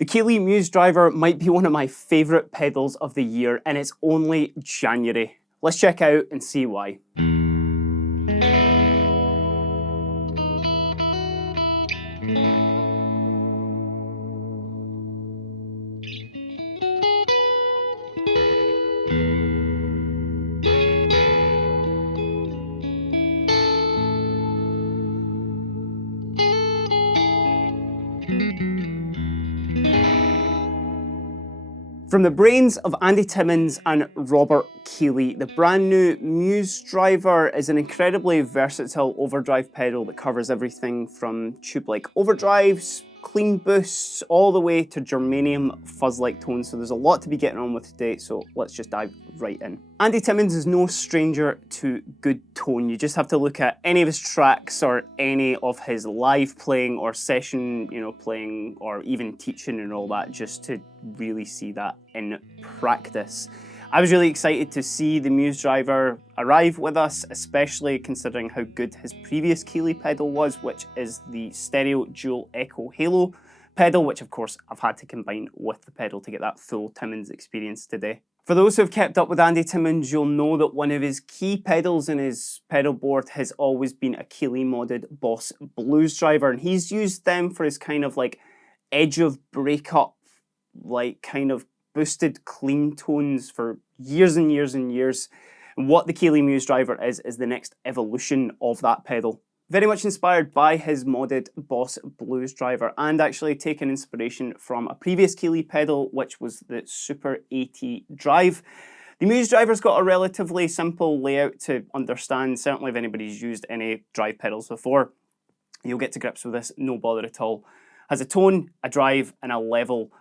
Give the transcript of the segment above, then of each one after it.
The Keeley Muse Driver might be one of my favourite pedals of the year, and it's only January. Let's check out and see why. From the brains of Andy Timmins and Robert Keeley, the brand new Muse Driver is an incredibly versatile overdrive pedal that covers everything from tube-like overdrives, clean boosts, all the way to germanium fuzz-like tones. So there's a lot to be getting on with today, so let's just dive right in. Andy Timmins is no stranger to good tone. You just have to look at any of his tracks or any of his live playing or session, playing or even teaching and all that, just to really see that in practice. I was really excited to see the Muse Driver arrive with us, especially considering how good his previous Keeley pedal was, which is the Stereo Dual Echo Halo pedal, which of course I've had to combine with the pedal to get that full Timmins experience today. For those who have kept up with Andy Timmins, you'll know that one of his key pedals in his pedal board has always been a Keeley modded Boss Blues Driver, and he's used them for his kind of like edge of breakup, like kind of boosted clean tones for years and years and years. And what the Keeley Muse Driver is the next evolution of that pedal. Very much inspired by his modded Boss Blues Driver, and actually taken inspiration from a previous Keeley pedal, which was the Super AT Drive. The Muse Driver's got a relatively simple layout to understand. Certainly if anybody's used any drive pedals before, you'll get to grips with this, no bother at all. Has a tone, a drive, and a level,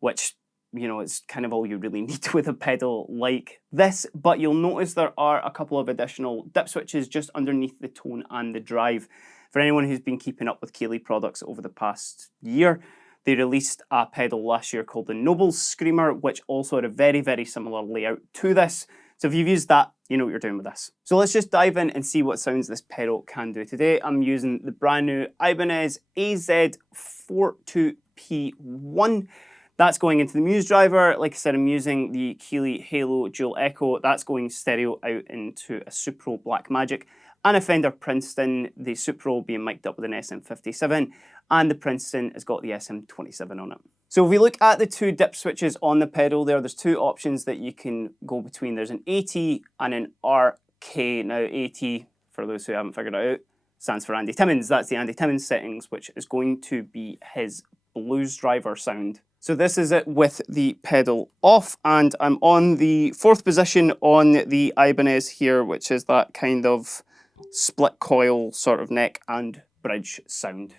which it's kind of all you really need with a pedal like this, but you'll notice there are a couple of additional dip switches just underneath the tone and the drive. For anyone who's been keeping up with Keeley products over the past year, they released a pedal last year called the Noble Screamer, which also had a very, very similar layout to this. So if you've used that, you know what you're doing with this. So let's just dive in and see what sounds this pedal can do. Today I'm using the brand new Ibanez AZ42P1. That's going into the Muse Driver. Like I said, I'm using the Keeley Halo Dual Echo. That's going stereo out into a Supro Blackmagic and a Fender Princeton. The Supro being mic'd up with an SM57, and the Princeton has got the SM27 on it. So if we look at the two dip switches on the pedal there's two options that you can go between. There's an AT and an RK. Now AT, for those who haven't figured it out, stands for Andy Timmins. That's the Andy Timmins settings, which is going to be his Blues Driver sound. So this is it with the pedal off, and I'm on the 4th position on the Ibanez here, which is that kind of split coil sort of neck and bridge sound.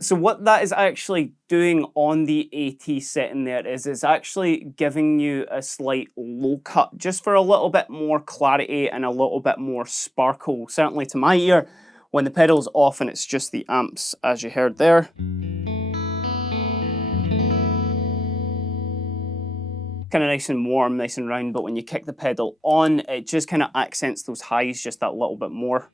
So what that is actually doing on the AT setting there is it's actually giving you a slight low cut, just for a little bit more clarity and a little bit more sparkle, certainly to my ear, when the pedal's off and it's just the amps, as you heard there. Kind of nice and warm, nice and round, but when you kick the pedal on, it just kind of accents those highs just that little bit more.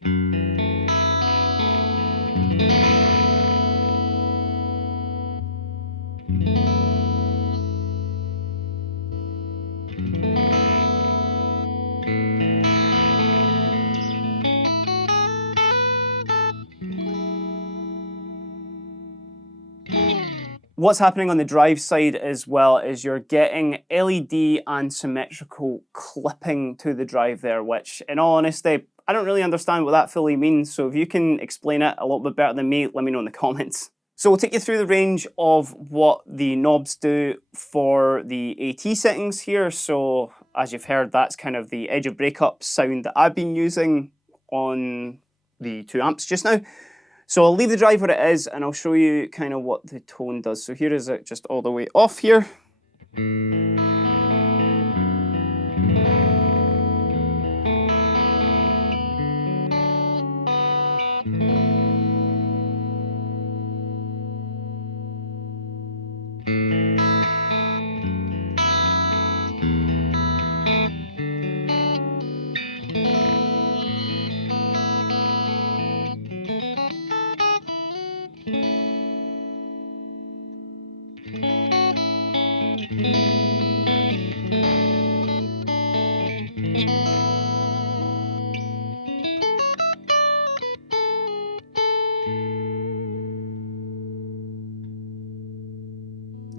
What's happening on the drive side as well is you're getting LED and symmetrical clipping to the drive there, which in all honesty, I don't really understand what that fully means. So if you can explain it a little bit better than me, let me know in the comments. So we'll take you through the range of what the knobs do for the AT settings here. So as you've heard, that's kind of the edge of breakup sound that I've been using on the two amps just now. So I'll leave the drive where it is and I'll show you kind of what the tone does. So here is it just all the way off here.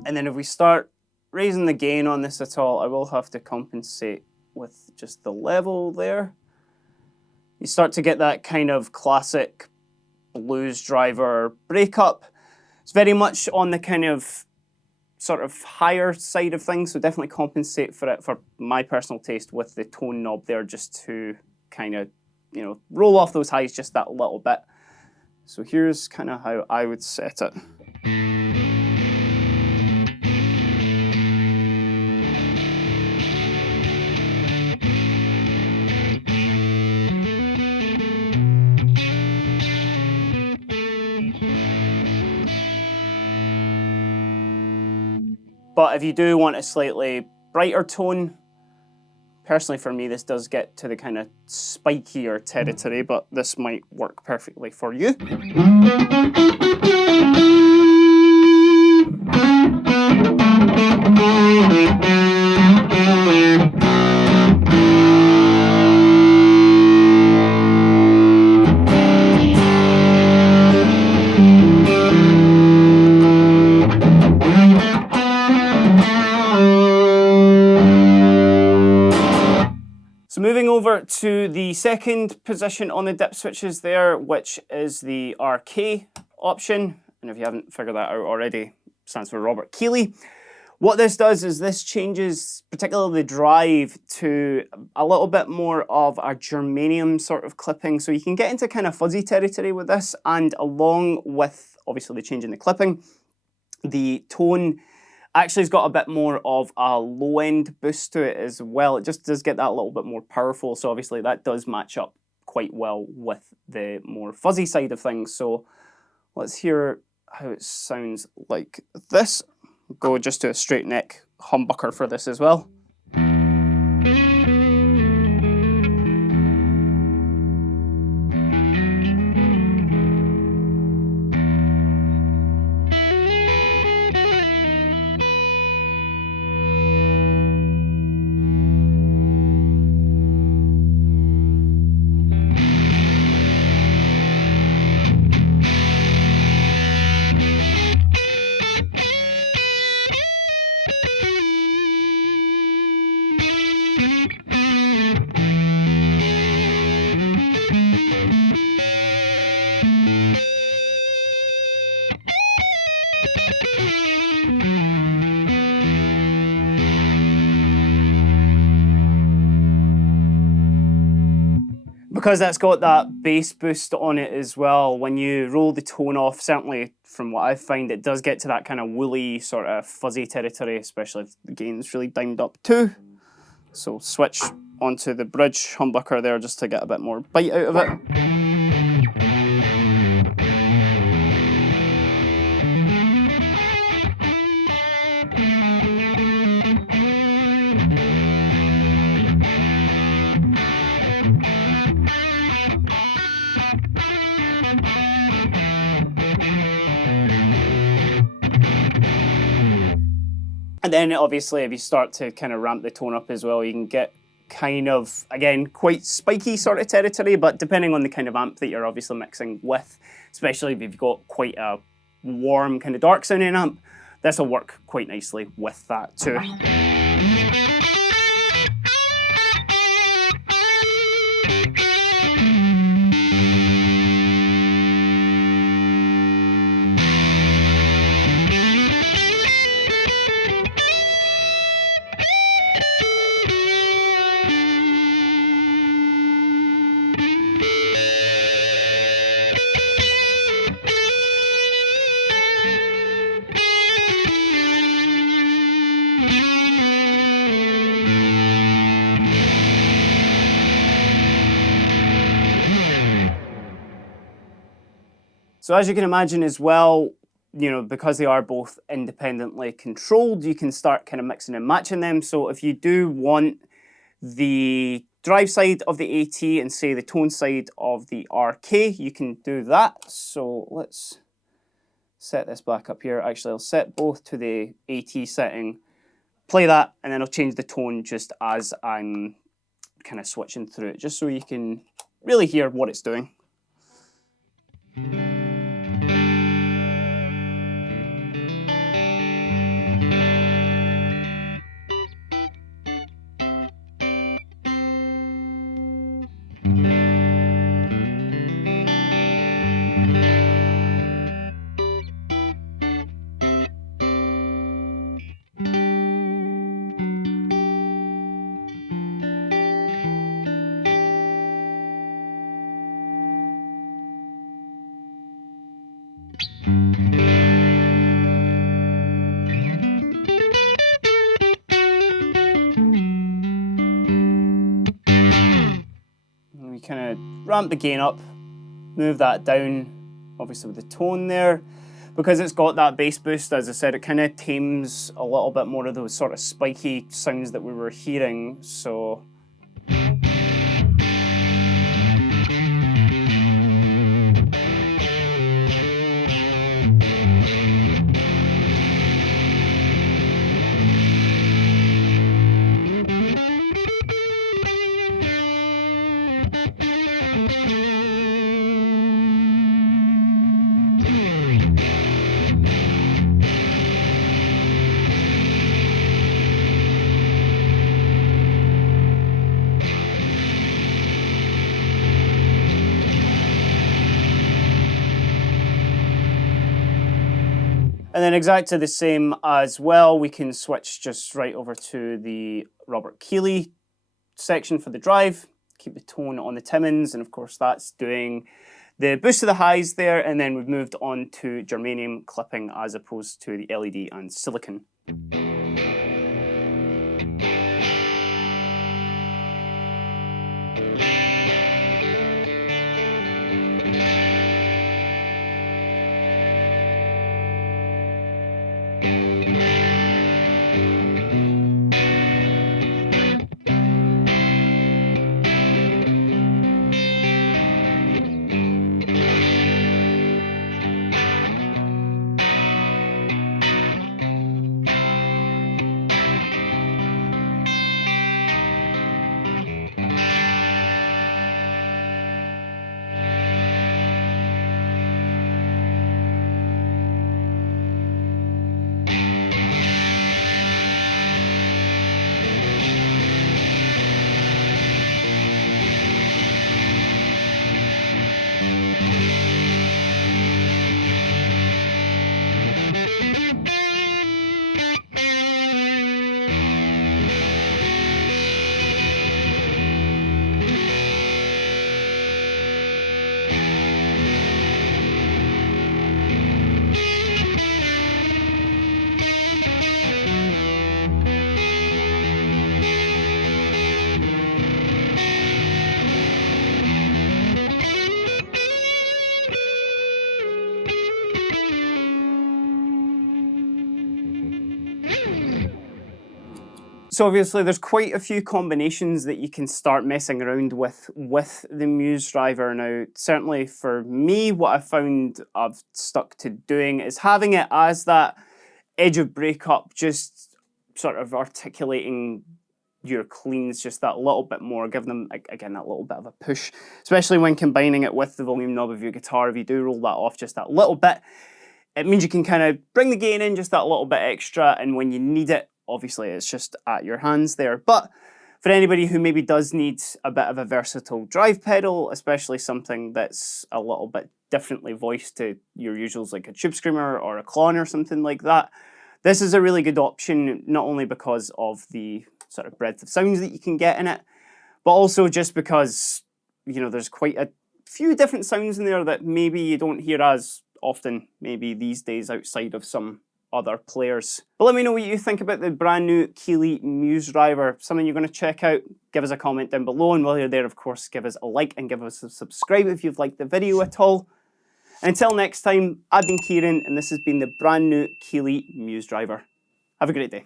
And then if we start raising the gain on this at all, I will have to compensate with just the level there. You start to get that kind of classic blues driver breakup. It's very much on the kind of sort of higher side of things, so definitely compensate for it for my personal taste with the tone knob there, just to kind of, you know, roll off those highs just that little bit. So here's kind of how I would set it. But if you do want a slightly brighter tone, personally for me this does get to the kind of spikier territory, but this might work perfectly for you. So moving over to the second position on the dip switches there, which is the RK option. And if you haven't figured that out already, it stands for Robert Keeley. What this does is this changes particularly the drive to a little bit more of a germanium sort of clipping. So you can get into kind of fuzzy territory with this, and along with obviously the change in the clipping, the tone actually has got a bit more of a low end boost to it as well. It just does get that a little bit more powerful. So obviously that does match up quite well with the more fuzzy side of things. So let's hear how it sounds like this. Go just to a straight neck humbucker for this as well. Because that's got that bass boost on it as well, when you roll the tone off, certainly from what I find, it does get to that kind of woolly sort of fuzzy territory, especially if the gain's really dimed up too. So switch onto the bridge humbucker there just to get a bit more bite out of it. And then obviously if you start to kind of ramp the tone up as well, you can get kind of, again, quite spiky sort of territory, but depending on the kind of amp that you're obviously mixing with, especially if you've got quite a warm kind of dark sounding amp, this will work quite nicely with that too. So as you can imagine as well, because they are both independently controlled, you can start kind of mixing and matching them. So if you do want the drive side of the AT and say the tone side of the RK, you can do that. So let's set this back up here. Actually, I'll set both to the AT setting, play that, and then I'll change the tone just as I'm kind of switching through it, just so you can really hear what it's doing. We kind of ramp the gain up, move that down, obviously with the tone there. Because it's got that bass boost, as I said, it kind of tames a little bit more of those sort of spiky sounds that we were hearing, so. And then exactly the same as well, we can switch just right over to the Robert Keeley section for the drive, keep the tone on the Timmins, and of course that's doing the boost to the highs there, and then we've moved on to germanium clipping as opposed to the LED and silicon. So obviously there's quite a few combinations that you can start messing around with the Muse driver. Now, certainly for me, what I found I've stuck to doing is having it as that edge of breakup, just sort of articulating your cleans just that little bit more, give them, again, that little bit of a push, especially when combining it with the volume knob of your guitar. If you do roll that off just that little bit, it means you can kind of bring the gain in just that little bit extra, and when you need it, obviously it's just at your hands there. But for anybody who maybe does need a bit of a versatile drive pedal, especially something that's a little bit differently voiced to your usuals like a Tube Screamer or a Klon or something like that, this is a really good option, not only because of the sort of breadth of sounds that you can get in it, but also just because, there's quite a few different sounds in there that maybe you don't hear as often, maybe these days, outside of some other players. But let me know what you think about the brand new Keeley Muse driver. Something you're going to check out, give us a comment down below, and while you're there, of course, give us a like and give us a subscribe if you've liked the video at all. Until next time, I've been Kieran, and this has been the brand new Keeley Muse Driver. Have a great day.